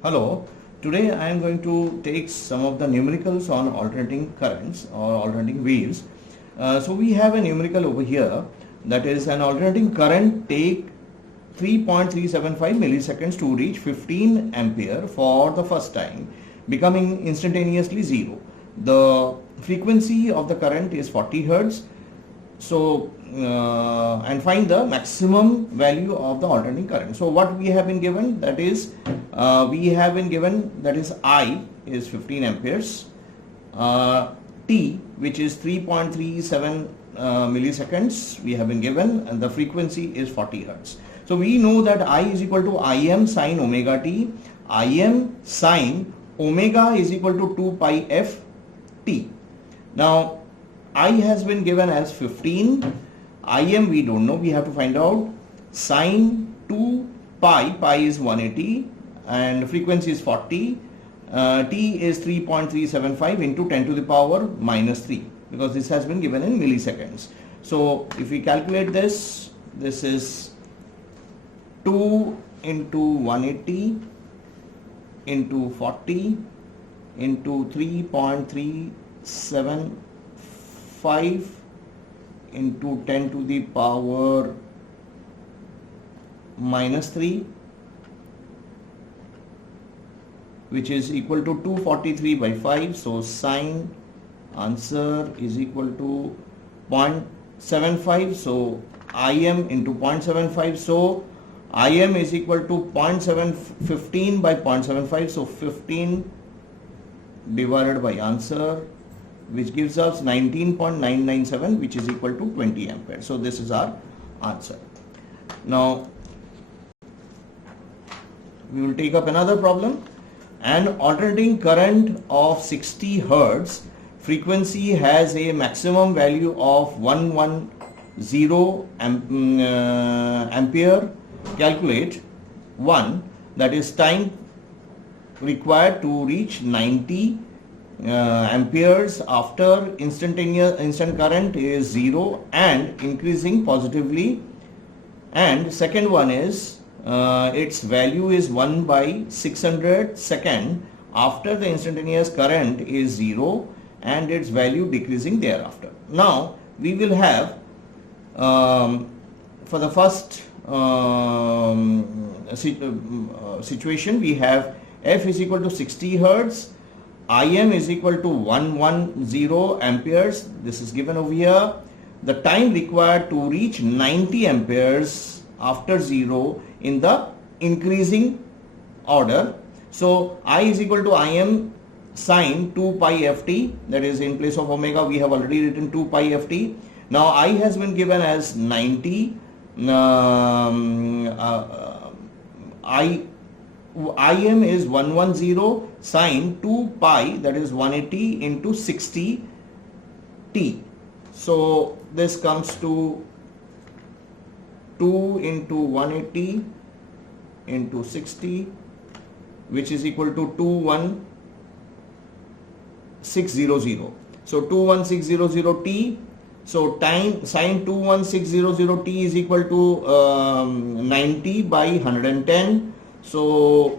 Hello, today I am going to take some of the numericals on alternating currents or alternating waves. So we have a numerical over here, that is an alternating current take 3.375 milliseconds to reach 15 ampere for the first time, becoming instantaneously zero. The frequency of the current is 40 hertz. So and find the maximum value of the alternating current. So what we have been given, that is I is 15 amperes, T, which is 3.37 milliseconds we have been given, and the frequency is 40 hertz. So we know that I is equal to Im sine omega t. Im sine omega is equal to 2 pi f t. Now I has been given as 15. Im we don't know, we have to find out. Sine 2 pi is 180 and frequency is 40. T is 3.375 into 10 to the power minus 3, because this has been given in milliseconds. So if we calculate this, this is 2 into 180 into 40 into 3.375 into 10 to the power minus 3, which is equal to 243 by 5. So sine answer is equal to 0.75. So Im into 0.75. So Im is equal to 15 by 0.75. So 15 divided by answer, which gives us 19.997, which is equal to 20 ampere. So this is our answer. Now we will take up another problem. An alternating current of 60 hertz, frequency has a maximum value of 110 ampere. Calculate 1, that is time required to reach 90 amperes after instant current is 0 and increasing positively, and second one is its value is 1 by 600 second after the instantaneous current is 0 and its value decreasing thereafter. Now we will have for the first situation, we have f is equal to 60 hertz, Im is equal to 110 amperes. This is given over here. The time required to reach 90 amperes after 0 in the increasing order. So I is equal to Im sine 2 pi ft, that is in place of omega we have already written 2 pi ft. Now I has been given as 90. Im is 110 sine 2 pi, that is 180 into 60 t. So this comes to 2 into 180 into 60, which is equal to 21600. So 21600 t. So time sine 21600 t is equal to 90 by 110. So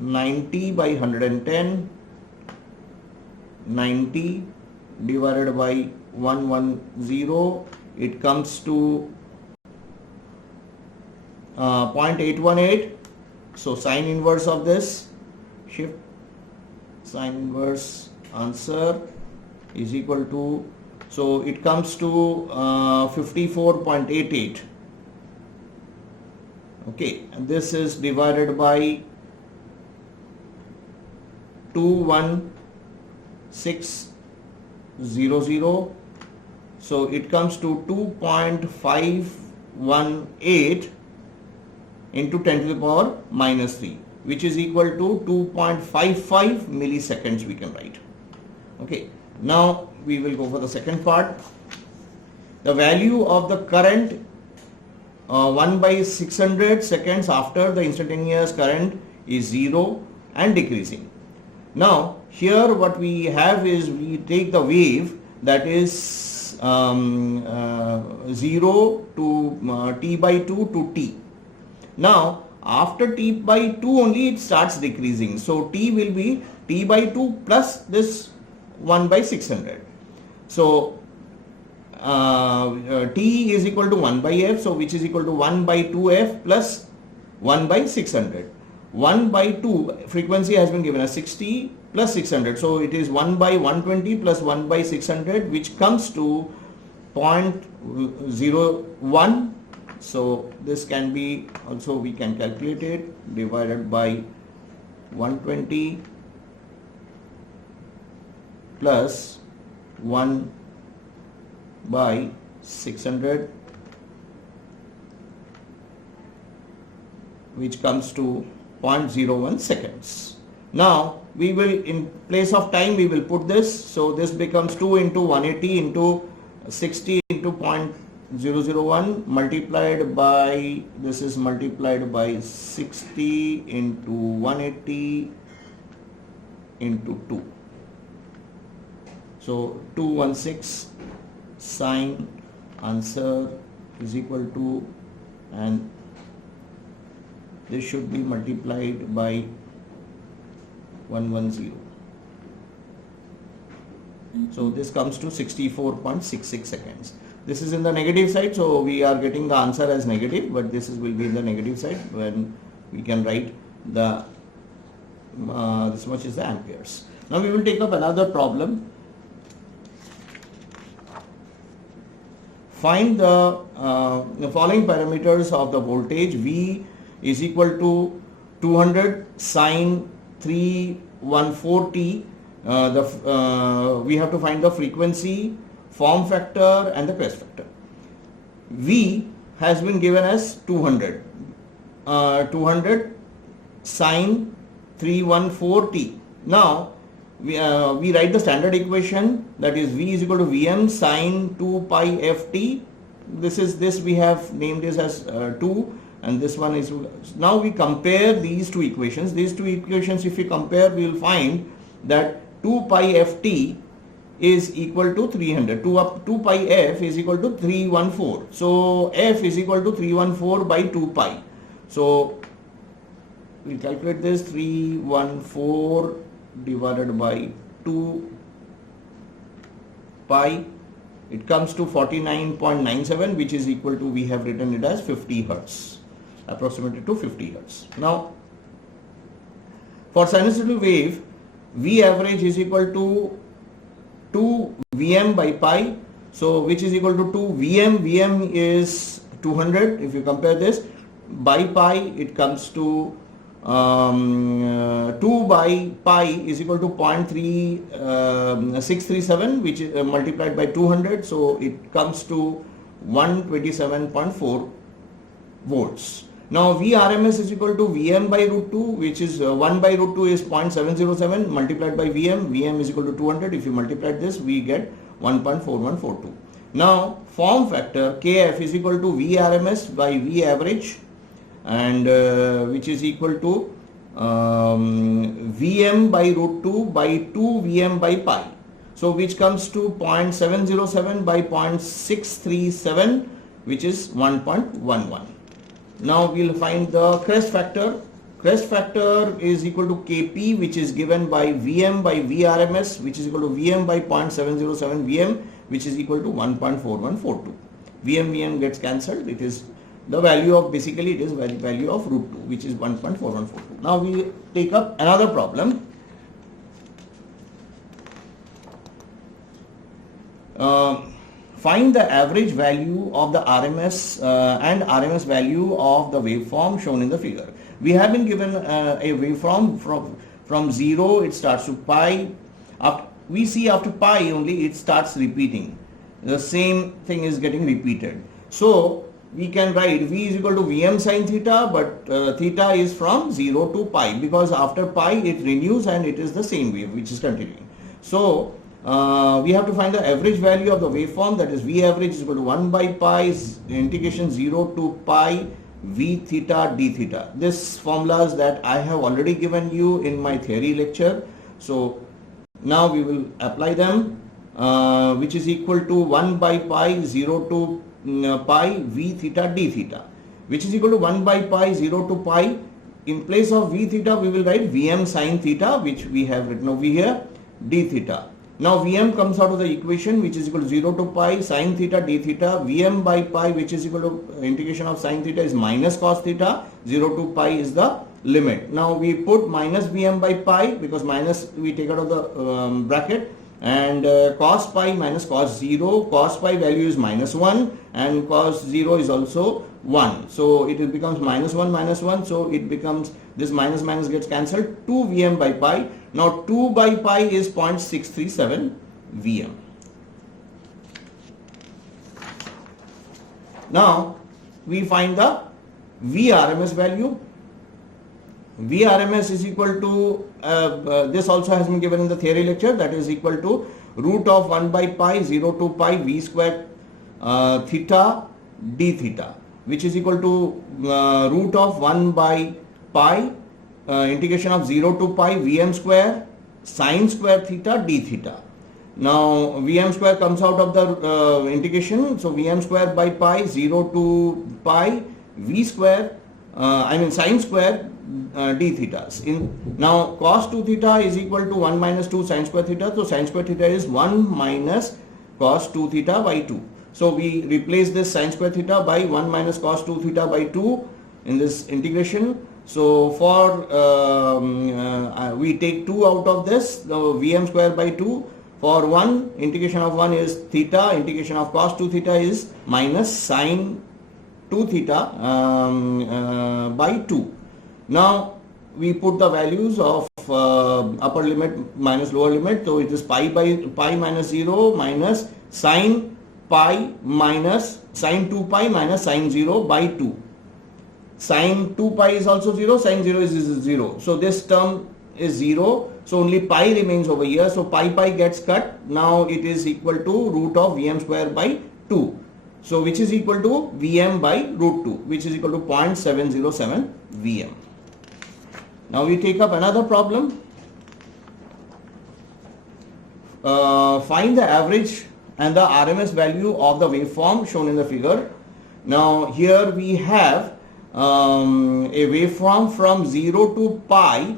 90 by 110, 90 divided by 110, it comes to 0.818. So sine inverse of this, shift sine inverse answer is equal to, so it comes to 54.88. Okay, and this is divided by 21600, so it comes to 2.518 into 10 to the power minus 3, which is equal to 2.55 milliseconds we can write. Okay, now we will go for the second part. The value of the current 1 by 600 seconds after the instantaneous current is 0 and decreasing. Now here what we have is, we take the wave that is 0 to t by 2 to t. Now After t by 2 only it starts decreasing. So t will be t by 2 plus this 1 by 600. So t is equal to 1 by f, so which is equal to 1 by 2f plus 1 by 600. 1 by 2 frequency has been given as 60 plus 600, so it is 1 by 120 plus 1 by 600, which comes to 0.01. So this can be also, we can calculate it, divided by 120 plus 1 by 600, which comes to 0.01 seconds. Now we will, in place of time, we will put this, so this becomes 2 into 180 into 60 into 0.001 multiplied by, this is multiplied by 60 into 180 into 2. So 216 sine answer is equal to, and this should be multiplied by 110. So this comes to 64.66 seconds. This is in the negative side, so we are getting the answer as negative, but this will be in the negative side when we can write the this much is the amperes. Now we will take up another problem. Find the following parameters of the voltage. V is equal to 200 sine 314t. We have to find the frequency, form factor and the crest factor. V has been given as 200 sine 314t. Now we write the standard equation, that is V is equal to Vm sine 2 pi ft. This we have named this as 2, and this one is. Now we compare these two equations. These two equations, if we compare, we will find that 2 pi ft is equal to 300. 2 pi f is equal to 314. So f is equal to 314 by 2 pi. So we calculate this, 314 divided by 2 pi, it comes to 49.97, which is equal to, we have written it as 50 hertz, approximately to 50 hertz. Now for sinusoidal wave, V average is equal to 2 Vm by pi, so which is equal to 2 Vm. Vm is 200. If you compare this by pi, it comes to 2 by pi is equal to 0.3637, which is multiplied by 200, so it comes to 127.4 volts. Now Vrms is equal to Vm by root 2, which is 1 by root 2 is 0.707 multiplied by Vm. Vm is equal to 200. If you multiply this, we get 1.4142. Now form factor Kf is equal to Vrms by V average, and which is equal to Vm by root 2 by 2 Vm by pi. So which comes to 0.707 by 0.637, which is 1.11. Now we will find the crest factor. Crest factor is equal to Kp, which is given by Vm by Vrms, which is equal to Vm by 0.707 Vm, which is equal to 1.4142. Vm gets cancelled. It is the value of, basically it is value of root 2, which is 1.4142. Now we take up another problem. Find the average value of the RMS and RMS value of the waveform shown in the figure. We have been given a waveform from 0, it starts to pi. We see after pi only it starts repeating. The same thing is getting repeated. So we can write V is equal to Vm sin theta, but theta is from 0 to pi, because after pi it renews and it is the same wave which is continuing. So we have to find the average value of the waveform, that is V average is equal to 1 by pi integration 0 to pi V theta d theta. This formulas that I have already given you in my theory lecture. So now we will apply them, which is equal to 1 by pi 0 to pi V theta d theta. which is equal to 1 by pi 0 to pi. In place of v theta, we will write Vm sin theta, which we have written over here, d theta. Now Vm comes out of the equation, which is equal to 0 to pi sin theta d theta. Vm by pi, which is equal to integration of sin theta, is minus cos theta. 0 to pi is the limit. Now we put minus Vm by pi, because minus we take out of the bracket, and cos pi minus cos 0. Cos pi value is minus 1 and cos 0 is also 1. So it becomes minus 1. So it becomes, this minus minus gets cancelled, 2 Vm by pi. Now 2 by pi is 0.637 Vm. Now we find the Vrms value. Vrms is equal to, this also has been given in the theory lecture, that is equal to root of 1 by pi 0 to pi v square theta d theta, which is equal to root of 1 by pi integration of 0 to pi Vm square sin square theta d theta. Now Vm square comes out of the integration, so Vm square by pi 0 to pi v square, sin square d thetas. Now cos 2 theta is equal to 1 minus 2 sin square theta. So sin square theta is 1 minus cos 2 theta by 2. So we replace this sin square theta by 1 minus cos 2 theta by 2 in this integration. So for we take 2 out of this, the Vm square by 2. For 1, integration of 1 is theta, integration of cos 2 theta is minus sin 2 theta by 2. Now we put the values of upper limit minus lower limit. So it is pi by pi minus 0 minus sin pi minus sin 2 pi minus sin 0 by 2. Sin 2 pi is also 0, sin 0 is 0. So this term is 0. So only pi remains over here. So pi gets cut. Now it is equal to root of Vm square by 2. So which is equal to Vm by root 2, which is equal to 0.707 Vm. Now we take up another problem. Find the average and the RMS value of the waveform shown in the figure. Now here we have a waveform from 0 to pi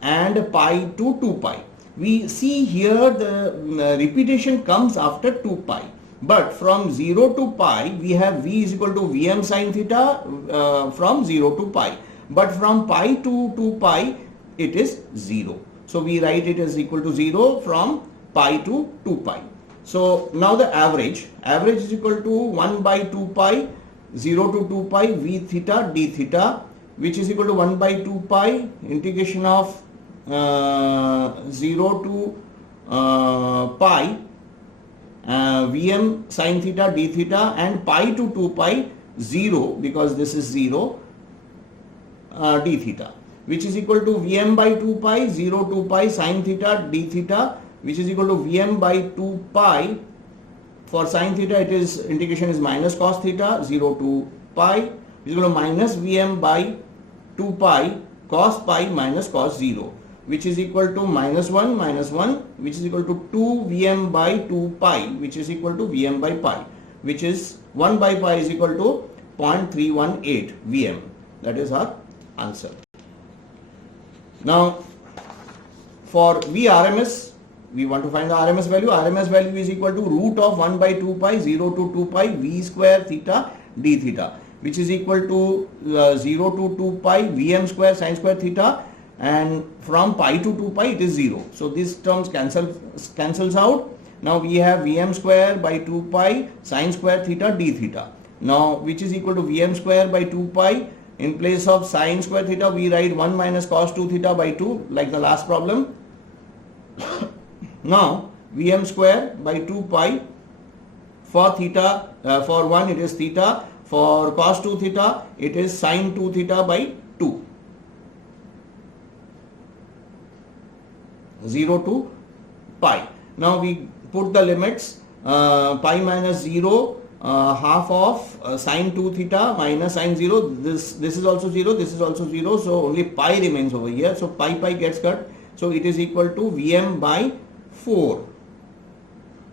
and pi to 2 pi. We see here the repetition comes after 2 pi. But from 0 to pi, we have V is equal to Vm sin theta from 0 to pi. But from pi to 2 pi, it is 0. So we write it as equal to 0 from pi to 2 pi. So now the average is equal to 1 by 2 pi, 0 to 2 pi, V theta d theta, which is equal to 1 by 2 pi, integration of 0 to pi, Vm sin theta d theta, and pi to 2 pi 0, because this is 0, d theta, which is equal to Vm by 2 pi 0 to pi sin theta d theta, which is equal to Vm by 2 pi. For sin theta, it is integration is minus cos theta 0 to pi, which is equal to minus Vm by 2 pi cos pi minus cos 0, which is equal to minus 1, which is equal to 2 Vm by 2 pi, which is equal to Vm by pi, which is 1 by pi is equal to 0.318 Vm. That is our answer. Now for Vrms, we want to find the RMS value. RMS value is equal to root of 1 by 2 pi 0 to 2 pi V square theta d theta, which is equal to 0 to 2 pi Vm square sin square theta, and from pi to 2 pi it is 0. So these terms cancels out. Now we have Vm square by 2 pi sin square theta d theta, now which is equal to Vm square by 2 pi. In place of sin square theta, we write 1 minus cos 2 theta by 2, like the last problem. Now Vm square by 2 pi, for theta, for 1 it is theta, for cos 2 theta it is sin 2 theta by 2, 0 to pi. Now we put the limits, pi minus 0, half of sin 2 theta minus sin 0, this is also 0, this is also 0, so only pi remains over here, so pi gets cut, so it is equal to Vm by 4,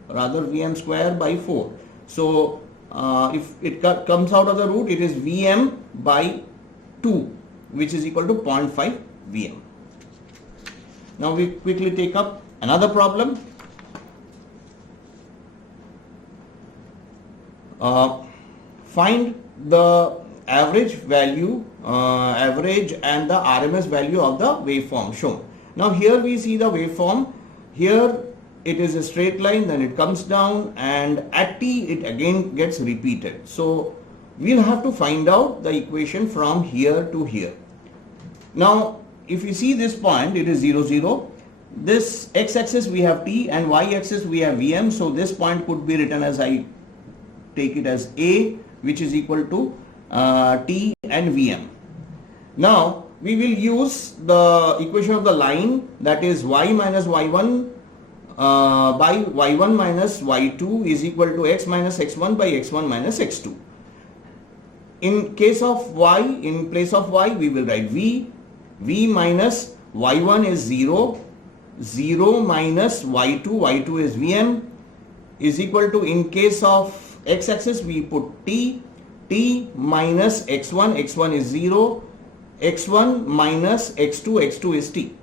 rather Vm square by 4. So if it comes out of the root, it is Vm by 2, which is equal to 0.5 Vm. Now we quickly take up another problem. Find the average value, average and the RMS value of the waveform shown. Now here we see the waveform. Here it is a straight line, then it comes down, and at t it again gets repeated. So we'll have to find out the equation from here to here. Now if you see this point, it is 0, 0. This x-axis we have t and y-axis we have Vm. So this point could be written as, I take it as A, which is equal to t and Vm. Now we will use the equation of the line, that is y minus y1 by y1 minus y2 is equal to x minus x1 by x1 minus x2. In case of y, in place of y we will write v minus y1 is 0, 0 minus y2 is Vm, is equal to, in case of x-axis we put t minus x1 is 0, x1 minus x2 is t.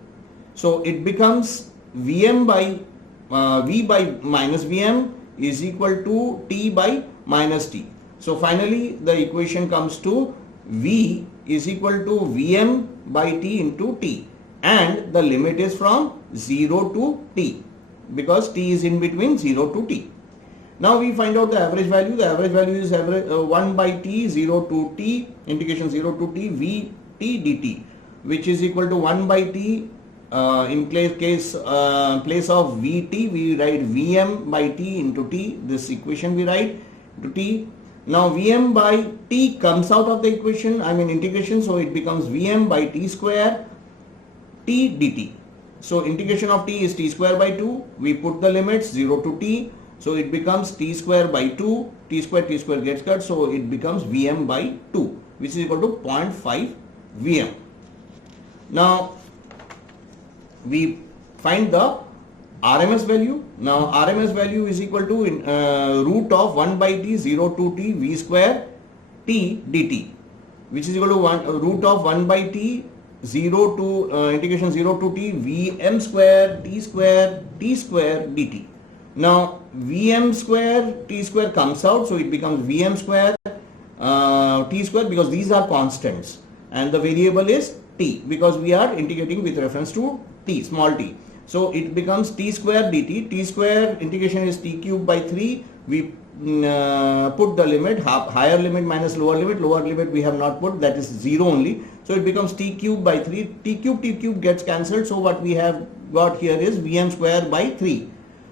So it becomes Vm by v by minus Vm is equal to t by minus t. So finally the equation comes to v is equal to Vm by t into t, and the limit is from 0 to t, because t is in between 0 to t. Now we find out the average value. The average value is 1 by t, 0 to t, integration 0 to t, v t dt, which is equal to 1 by t. In place of vt we write Vm by t into t. This equation we write to t. Now Vm by t comes out of the equation, I mean integration, so it becomes Vm by t square t dt. So integration of t is t square by 2. We put the limits 0 to t. So it becomes t square by 2, t square gets cut, so it becomes Vm by 2, which is equal to 0.5 Vm. Now we find the RMS value. Now RMS value is equal to root of 1 by t, 0 to t, v square t dt, which is equal to root of 1 by t, 0 to integration 0 to t, Vm square t square dt. Now Vm square t square comes out, so it becomes Vm square t square, because these are constants and the variable is t, because we are integrating with reference to t, small t. So it becomes t square dt. T square integration is t cube by 3. We put the limit, higher limit minus lower limit we have not put, that is 0 only. So it becomes t cube by 3. T cube gets cancelled, so what we have got here is Vm square by 3.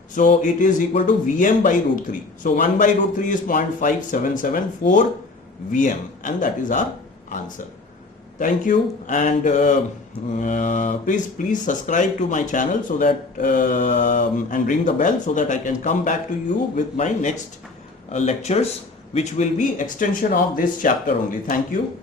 So it is equal to Vm by root 3. So 1 by root 3 is 0.5774 Vm, and that is our answer. Thank you, and please subscribe to my channel so that and ring the bell so that I can come back to you with my next lectures, which will be extension of this chapter only. Thank you.